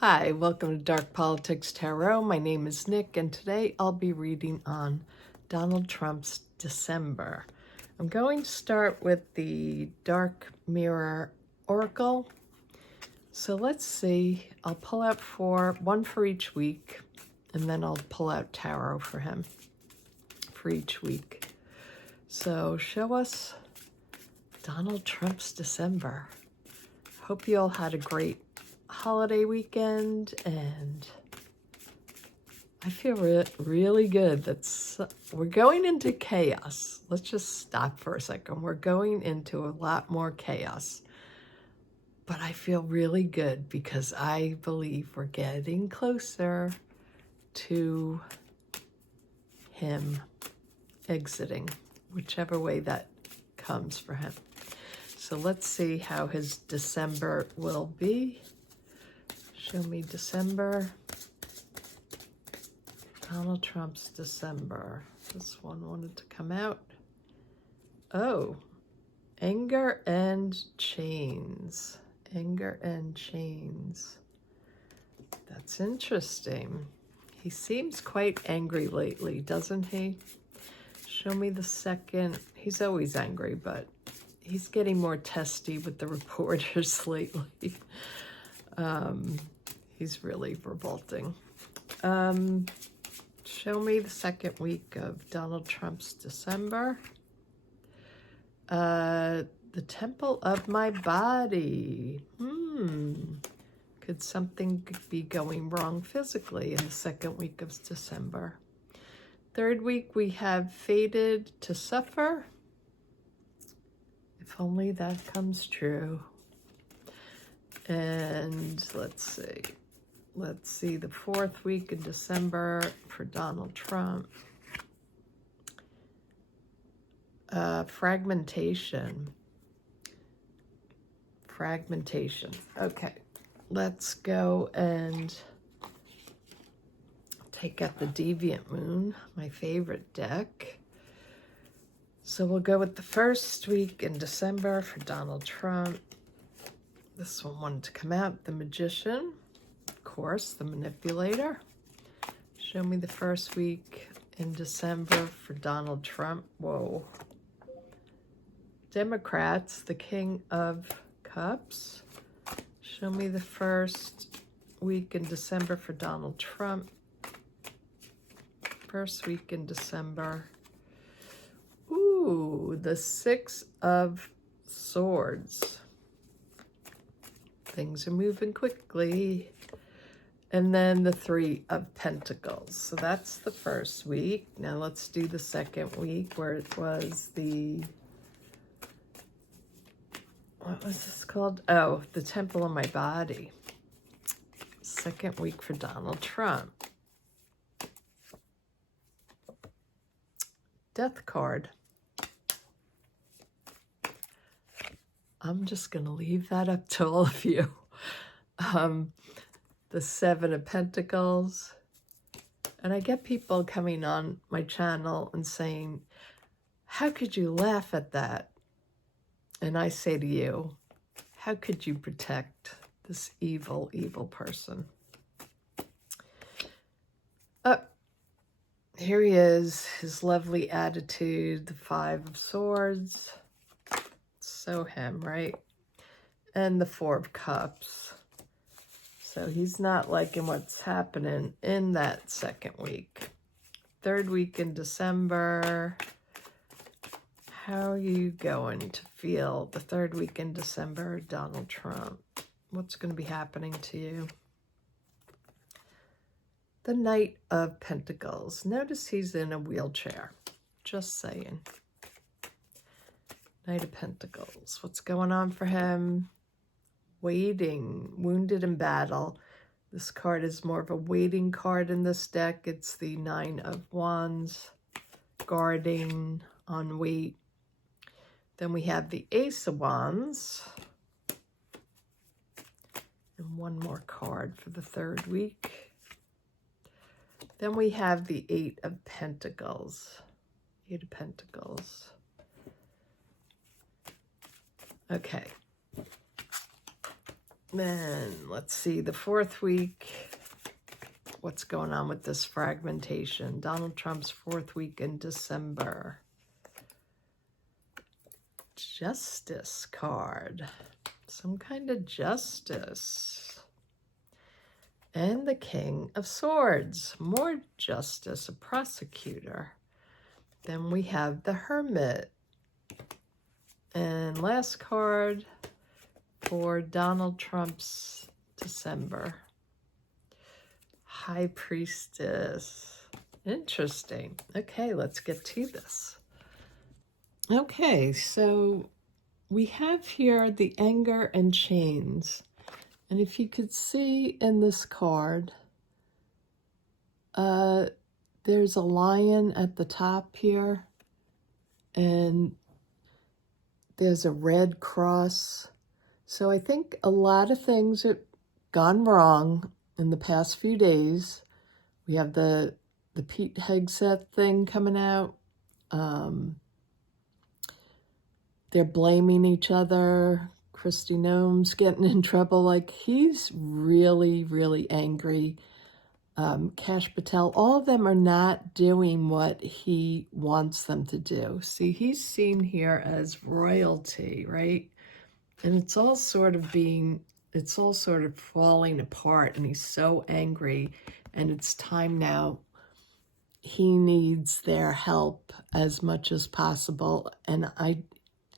Hi, welcome to Dark Politics Tarot. My name is Nick, and today I'll be reading on Donald Trump's December. I'm going to start with the Dark Mirror Oracle. So let's see. I'll pull out one for each week, and then I'll pull out tarot for him for each week. So show us Donald Trump's December. Hope you all had a great holiday weekend, and I feel really good. We're going into chaos. Let's just stop for a second. We're going into a lot more chaos, but I feel really good because I believe we're getting closer to him exiting, whichever way that comes for him. So let's see how his December will be. Show me December. Donald Trump's December. This one wanted to come out. Oh, anger and chains. Anger and chains. That's interesting. He seems quite angry lately, doesn't he? Show me the second. He's always angry, but he's getting more testy with the reporters lately. He's really revolting. Show me the second week of Donald Trump's December. The temple of my body. Could something be going wrong physically in the second week of December? Third week, we have fated to suffer. If only that comes true. And let's see the fourth week in December for Donald Trump. Fragmentation. Okay, let's go and take out the Deviant Moon, my favorite deck. So we'll go with the first week in December for Donald Trump. This one wanted to come out, the Magician, of course, the Manipulator. Show me the first week in December for Donald Trump. Whoa. Democrats, the King of Cups. Show me the first week in December for Donald Trump. First week in December. Ooh, the Six of Swords. Things are moving quickly. And then the Three of Pentacles. So that's the first week. Now let's do the second week where it was what was this called? Oh, the Temple of My Body. Second week for Donald Trump. Death card. I'm just going to leave that up to all of you. The Seven of Pentacles. And I get people coming on my channel and saying, how could you laugh at that? And I say to you, how could you protect this evil, evil person? Oh, here he is, his lovely attitude, the Five of Swords. So him, right? And the Four of Cups. So he's not liking what's happening in that second week. Third week in December. How are you going to feel the third week in December, Donald Trump? What's going to be happening to you? The Knight of Pentacles. Notice he's in a wheelchair. Just saying. Knight of Pentacles. What's going on for him? Waiting. Wounded in battle. This card is more of a waiting card in this deck. It's the Nine of Wands. Guarding on Waite. Then we have the Ace of Wands. And one more card for the third week. Then we have the Eight of Pentacles. Eight of Pentacles. Okay. Then let's see, the fourth week. What's going on with this fragmentation? Donald Trump's fourth week in December. Justice card. Some kind of justice. And the King of Swords. More justice, a prosecutor. Then we have the Hermit. And last card for Donald Trump's December. High Priestess. Interesting. Okay, let's get to this. Okay, so we have here the Anger and Chains. And if you could see in this card, there's a lion at the top here, and there's a red cross. So I think a lot of things have gone wrong in the past few days. We have the Pete Hegseth thing coming out. They're blaming each other. Kristi Noem's getting in trouble. Like, he's really, really angry. Kash Patel, all of them are not doing what he wants them to do. See, he's seen here as royalty, right? And it's all sort of falling apart, and he's so angry, and it's time now. He needs their help as much as possible, and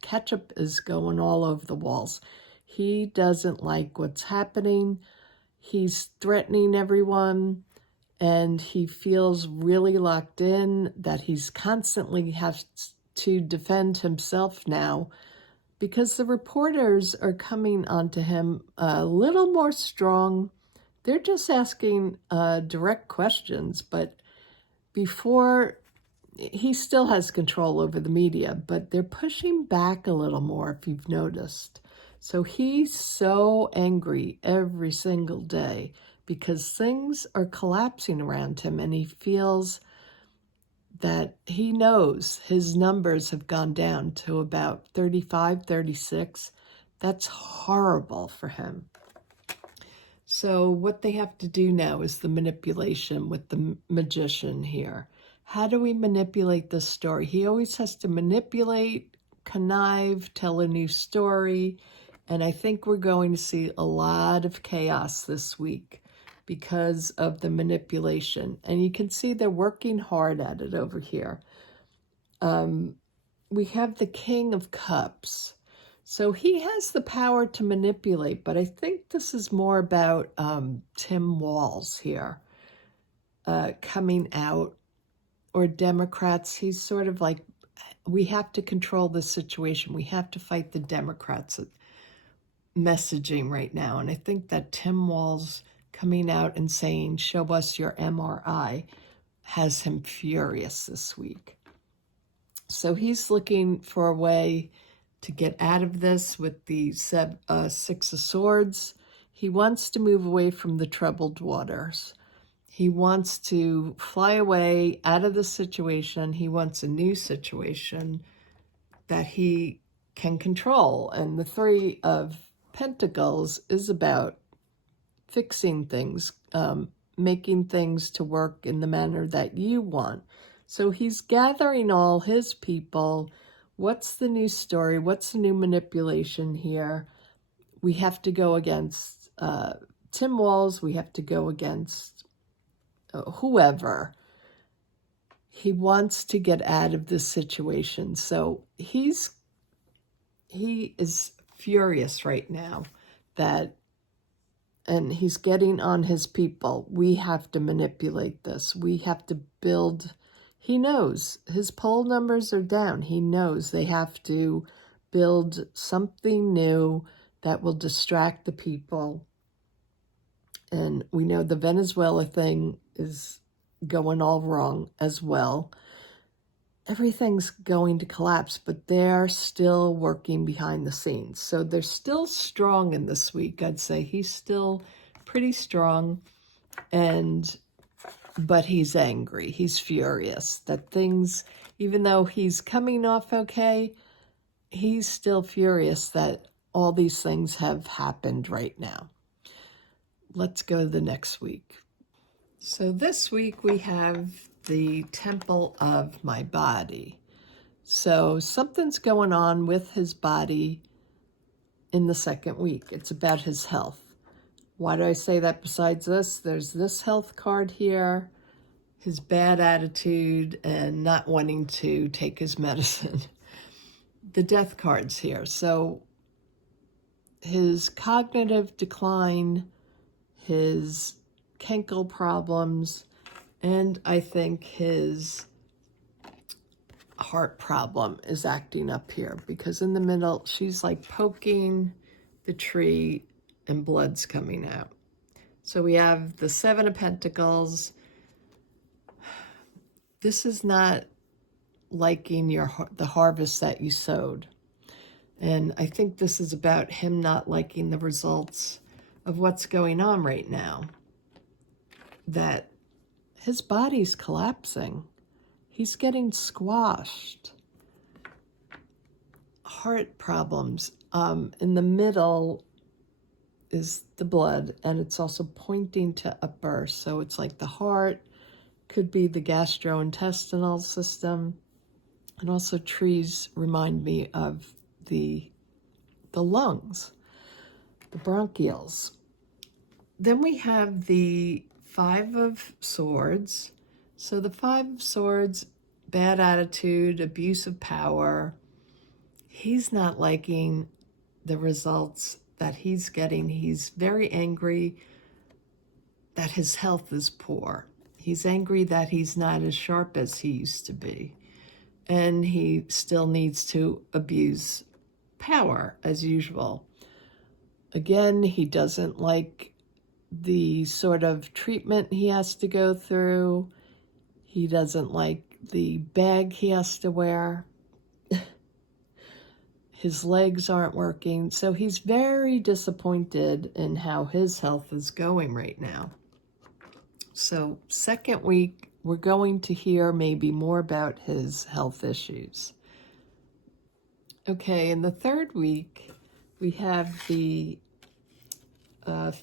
ketchup is going all over the walls. He doesn't like what's happening. He's threatening everyone, and he feels really locked in, that he's constantly has to defend himself now, because the reporters are coming onto him a little more strong. They're just asking direct questions, but before, he still has control over the media, but they're pushing back a little more, if you've noticed. So he's so angry every single day because things are collapsing around him, and he feels that he knows his numbers have gone down to about 35, 36. That's horrible for him. So what they have to do now is the manipulation with the magician here. How do we manipulate this story? He always has to manipulate, connive, tell a new story. And I think we're going to see a lot of chaos this week because of the manipulation. And you can see they're working hard at it over here. We have the King of Cups. So he has the power to manipulate, but I think this is more about Tim Walz here coming out, or Democrats. He's sort of like, we have to control the situation. We have to fight the Democrats' messaging right now. And I think that Tim Walz coming out and saying, show us your MRI, has him furious this week. So he's looking for a way to get out of this with the Six of Swords. He wants to move away from the troubled waters. He wants to fly away out of the situation. He wants a new situation that he can control. And the Three of Pentacles is about fixing things, making things to work in the manner that you want. So he's gathering all his people. What's the new story? What's the new manipulation here? We have to go against Tim Walz. We have to go against whoever. He wants to get out of this situation. So he is furious right now and he's getting on his people. We have to manipulate this. We have to build. He knows his poll numbers are down. He knows they have to build something new that will distract the people. And we know the Venezuela thing is going all wrong as well. Everything's going to collapse, but they're still working behind the scenes. So they're still strong in this week, I'd say. He's still pretty strong, but he's angry. He's furious that things, even though he's coming off okay, he's still furious that all these things have happened right now. Let's go to the next week. So this week we have the temple of my body. So something's going on with his body in the second week. It's about his health. Why do I say that besides this? There's this health card here, his bad attitude and not wanting to take his medicine. The death card's here. So his cognitive decline, his Kenkel problems, and I think his heart problem is acting up here, because in the middle, she's like poking the tree and blood's coming out. So we have the Seven of Pentacles. This is not liking the harvest that you sowed. And I think this is about him not liking the results of what's going on right now. That his body's collapsing. He's getting squashed. Heart problems. In the middle is the blood, and it's also pointing to a burst. So it's like the heart, could be the gastrointestinal system. And also trees remind me of the lungs, the bronchioles. Then we have the Five of Swords. So the Five of Swords, bad attitude, abuse of power. He's not liking the results that he's getting. He's very angry that his health is poor. He's angry that he's not as sharp as he used to be. And he still needs to abuse power as usual. Again, he doesn't like the sort of treatment he has to go through. He doesn't like the bag he has to wear. His legs aren't working. So he's very disappointed in how his health is going right now. So second week, we're going to hear maybe more about his health issues. Okay, in the third week, we have the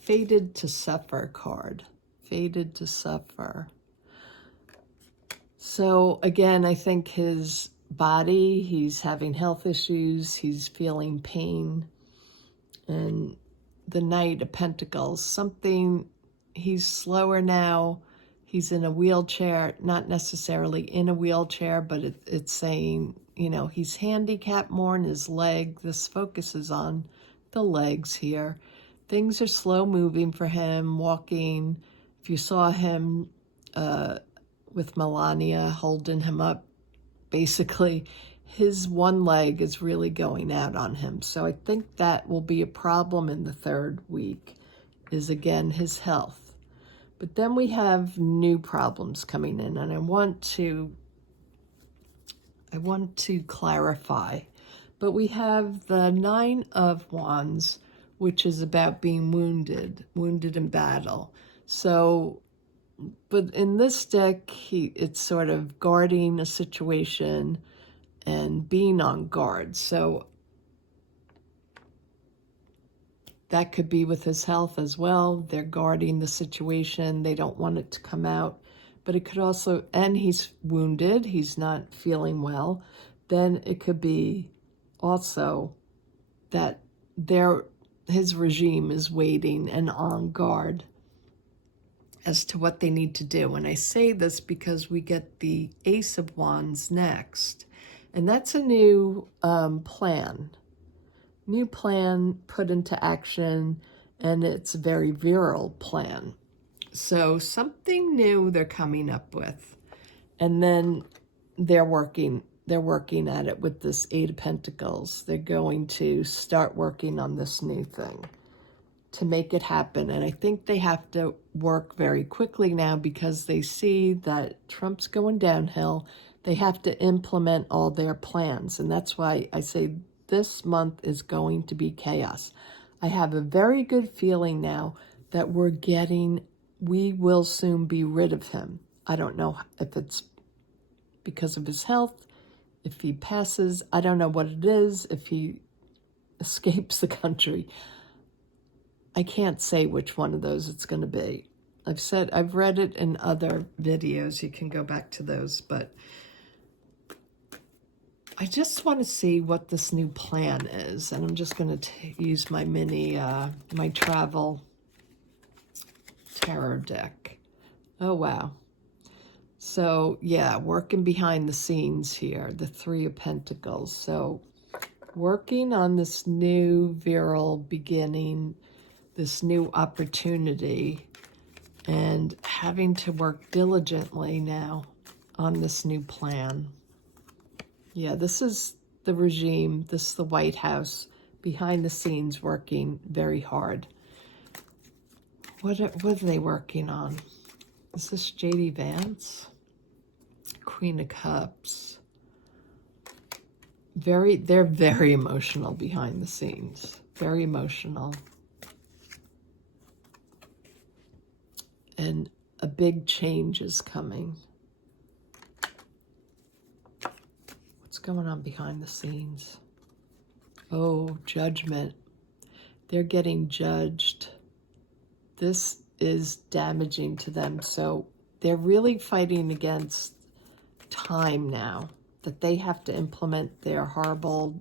Fated to Suffer card. Fated to Suffer. So again, I think his body, he's having health issues, he's feeling pain. And the Knight of Pentacles, something, he's slower now. He's in a wheelchair, not necessarily in a wheelchair, but it's saying, you know, he's handicapped more in his leg. This focuses on the legs here. Things are slow moving for him, walking. If you saw him with Melania holding him up, basically his one leg is really going out on him. So I think that will be a problem in the third week, is again his health. But then we have new problems coming in, and I want to clarify. But we have the Nine of Wands, which is about being wounded in battle. So, but in this deck, it's sort of guarding a situation and being on guard. So that could be with his health as well. They're guarding the situation. They don't want it to come out. But it could also, and he's wounded. He's not feeling well. Then it could be also that his regime is waiting and on guard as to what they need to do. And I say this because we get the Ace of Wands next. And that's a new plan. New plan put into action, and it's a very virile plan. So something new they're coming up with. And then they're working at it with this Eight of Pentacles. They're going to start working on this new thing to make it happen. And I think they have to work very quickly now because they see that Trump's going downhill. They have to implement all their plans. And that's why I say this month is going to be chaos. I have a very good feeling now that we will soon be rid of him. I don't know if it's because of his health, if he passes, I don't know what it is, if he escapes the country. I can't say which one of those it's going to be. I've read it in other videos. You can go back to those, but I just want to see what this new plan is. And I'm just going to use my mini, my travel tarot deck. Oh, wow. So, yeah, working behind the scenes here, the Three of Pentacles. So, working on this new virile beginning, this new opportunity, and having to work diligently now on this new plan. Yeah, this is the regime, this is the White House, behind the scenes working very hard. What are they working on? Is this J.D. Vance? Queen of Cups. They're very emotional behind the scenes. Very emotional. And a big change is coming. What's going on behind the scenes? Oh, judgment. They're getting judged. This is damaging to them. So they're really fighting against time now, that they have to implement their horrible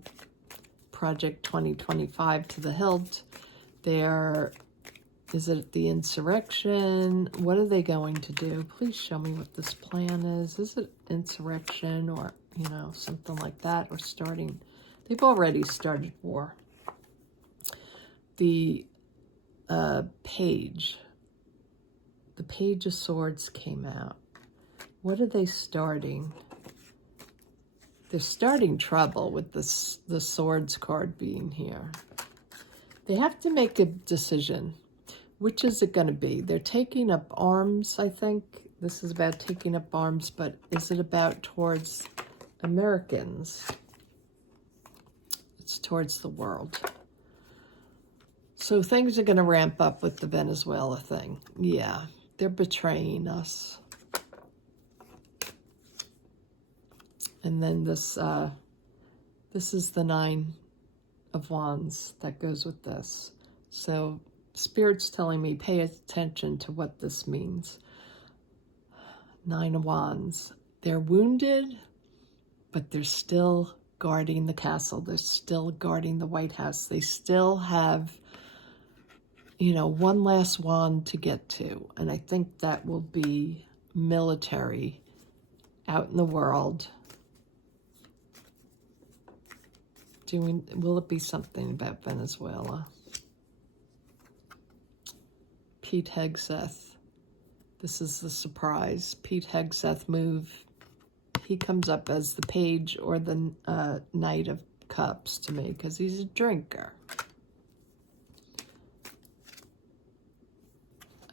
Project 2025 to the hilt. Is it the insurrection? What are they going to do? Please show me what this plan is. Is it insurrection or, something like that? Or starting, they've already started war. The Page of Swords came out. What are they starting? They're starting trouble with the Swords card being here. They have to make a decision. Which is it going to be? They're taking up arms, I think. This is about taking up arms, but is it about towards Americans? It's towards the world. So things are going to ramp up with the Venezuela thing. Yeah, they're betraying us. And then this is the Nine of Wands that goes with this. So Spirit's telling me pay attention to what this means. Nine of Wands. They're wounded, but they're still guarding the castle. They're still guarding the White House. They still have, one last wand to get to. And I think that will be military out in the world. Will it be something about Venezuela? Pete Hegseth. This is the surprise. Pete Hegseth move. He comes up as the Page or the Knight of Cups to me because he's a drinker.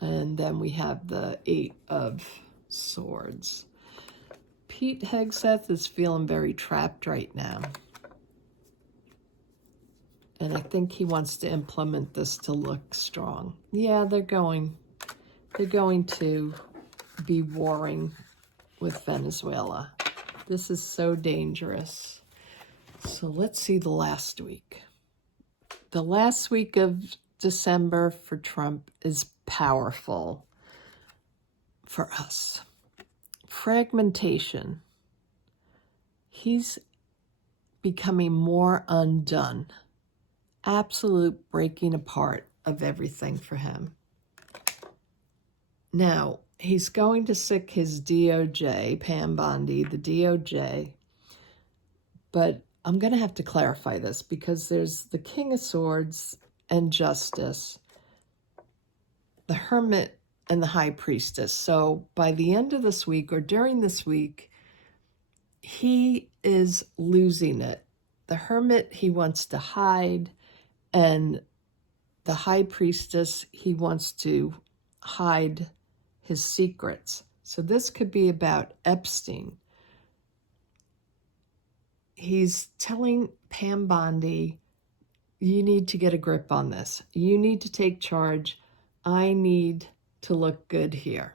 And then we have the Eight of Swords. Pete Hegseth is feeling very trapped right now. And I think he wants to implement this to look strong. Yeah, they're going to be warring with Venezuela. This is so dangerous. So let's see the last week. The last week of December for Trump is powerful for us. Fragmentation. He's becoming more undone. Absolute breaking apart of everything for him. Now, he's going to sick his DOJ, Pam Bondi, the DOJ, but I'm going to have to clarify this because there's the King of Swords and Justice, the Hermit, and the High Priestess. So by the end of this week or during this week, he is losing it. The Hermit, he wants to hide, and the High Priestess, he wants to hide his secrets. So this could be about Epstein. He's telling Pam Bondi, you need to get a grip on this. You need to take charge. I need to look good here.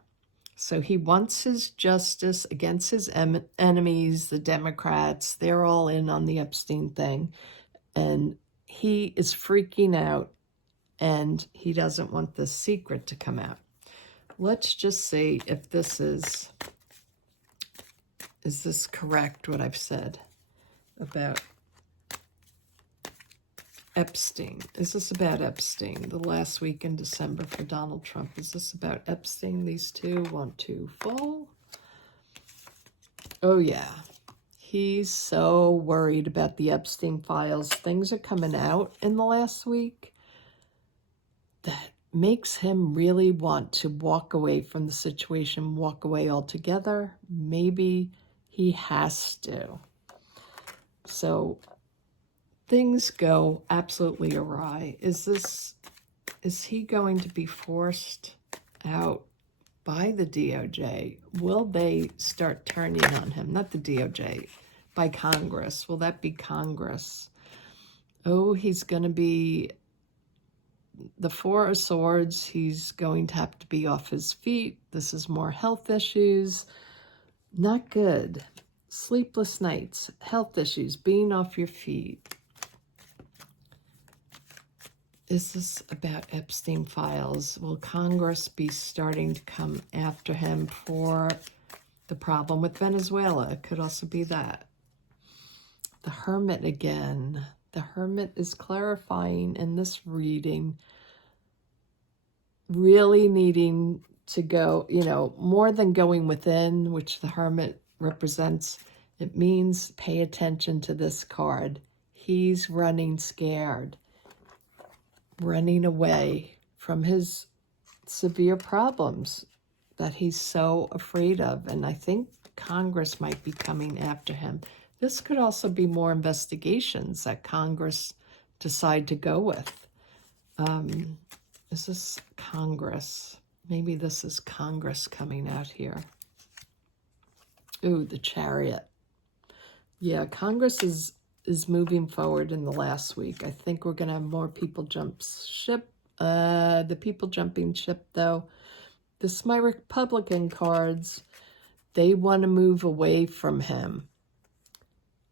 So he wants his justice against his enemies, the Democrats. They're all in on the Epstein thing. And he is freaking out and he doesn't want this secret to come out. Let's just see if this is this correct, what I've said about Epstein? Is this about Epstein? The last week in December for Donald Trump. Is this about Epstein? These two want to fall? Oh, yeah. He's so worried about the Epstein files. Things are coming out in the last week that makes him really want to walk away from the situation, walk away altogether. Maybe he has to. So things go absolutely awry. Is he going to be forced out by the DOJ? Will they start turning on him? Not the DOJ, by Congress. Will that be Congress? Oh, he's going to be the Four of Swords. He's going to have to be off his feet. This is more health issues. Not good. Sleepless nights, health issues, being off your feet. Is this about Epstein files? Will Congress be starting to come after him for the problem with Venezuela? It could also be that. The Hermit again. The Hermit is clarifying in this reading, really needing to go, you know, more than going within, which the Hermit represents. It means pay attention to this card. He's running scared, running away from his severe problems that he's so afraid of. And I think Congress might be coming after him. This could also be more investigations that Congress decide to go with. Is this Congress? Maybe this is Congress coming out here. Ooh, the Chariot. Yeah, Congress is moving forward in the last week. I think we're going to have more people jump ship. The people jumping ship, though, this is my Republican cards. They want to move away from him.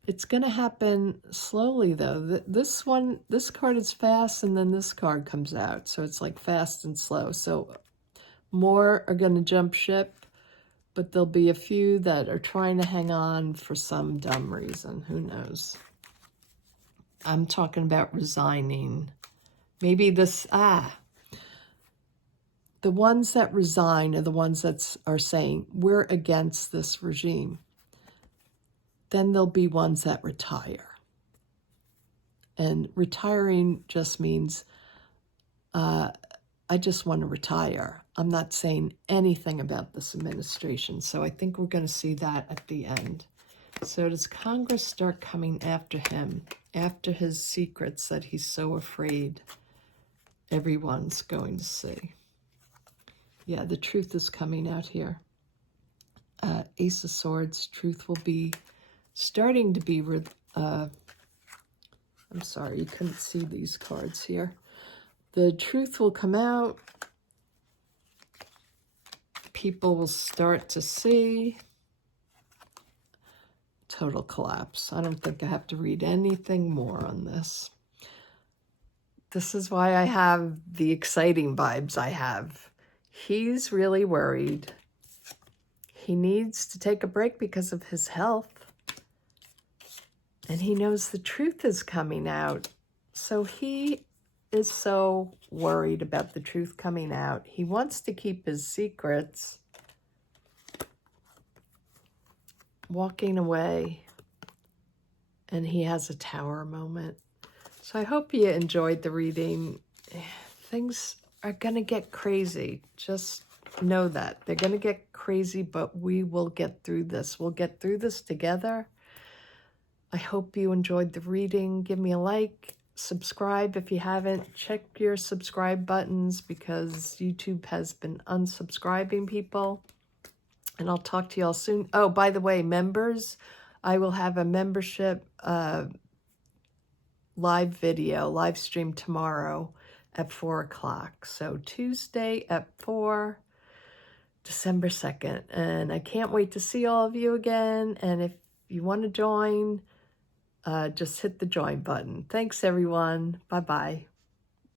It's going to happen slowly, though. This card is fast, and then this card comes out. So it's like fast and slow. So more are going to jump ship, but there'll be a few that are trying to hang on for some dumb reason. Who knows? I'm talking about resigning. Maybe this, the ones that resign are the ones that are saying, we're against this regime. Then there'll be ones that retire. And retiring just means, I just want to retire. I'm not saying anything about this administration. So I think we're going to see that at the end. So does Congress start coming after him, after his secrets that he's so afraid everyone's going to see? Yeah, the truth is coming out here. Ace of Swords, truth will be starting to be, I'm sorry, you couldn't see these cards here. The truth will come out. People will start to see. Total collapse. I don't think I have to read anything more on this. This is why I have the exciting vibes I have. He's really worried. He needs to take a break because of his health. And he knows the truth is coming out. So he is so worried about the truth coming out. He wants to keep his secrets. Walking away. And he has a tower moment. So I hope you enjoyed the reading. Things are going to get crazy. Just know that. They're going to get crazy, but we will get through this. We'll get through this together. I hope you enjoyed the reading. Give me a like. Subscribe if you haven't. Check your subscribe buttons because YouTube has been unsubscribing people. And I'll talk to you all soon. Oh, by the way, members, I will have a membership live stream tomorrow at 4 o'clock. So Tuesday at 4, December 2nd. And I can't wait to see all of you again. And if you want to join, just hit the join button. Thanks, everyone. Bye-bye.